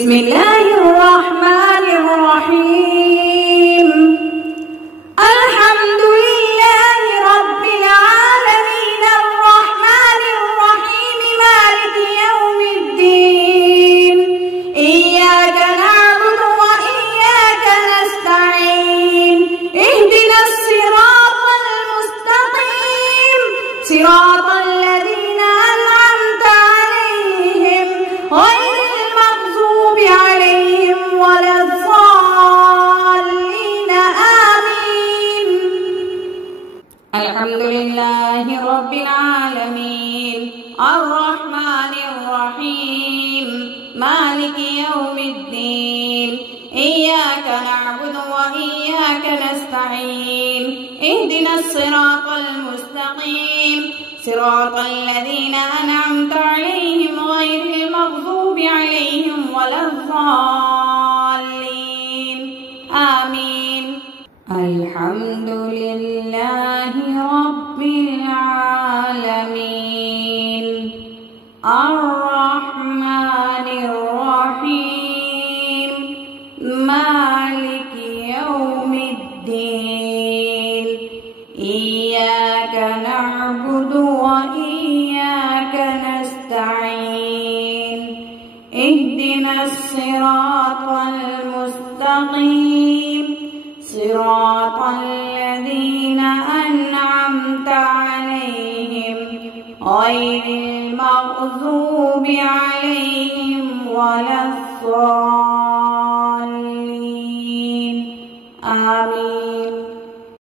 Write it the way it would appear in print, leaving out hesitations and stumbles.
بسم الله الرحمن الرحيم. الحمد لله رب العالمين الرحمن الرحيم مالك يوم الدين. إياك نعبد وإياك نستعين. اهدنا الصراط المستقيم صراط الذين أنعمت عليهم غير المغضوب عليهم ولا الضالين آمين. الحمد لله رب العالمين الرحمن الرحيم مالك يوم الدين. إياك نعبد وإياك نستعين. اهدنا الصراط المستقيم صراط الذين أنعمت عليهم غير المغضوب عليهم ولا الضالين آمين. الحمد لله رب العالمين الرحمن الرحيم مالك يوم الدين. إياك نعبد وإياك نستعين. اهدنا الصراط المستقيم صراط الذين أنعمت عليهم غير المغضوب عليهم ولا الضالين آمين.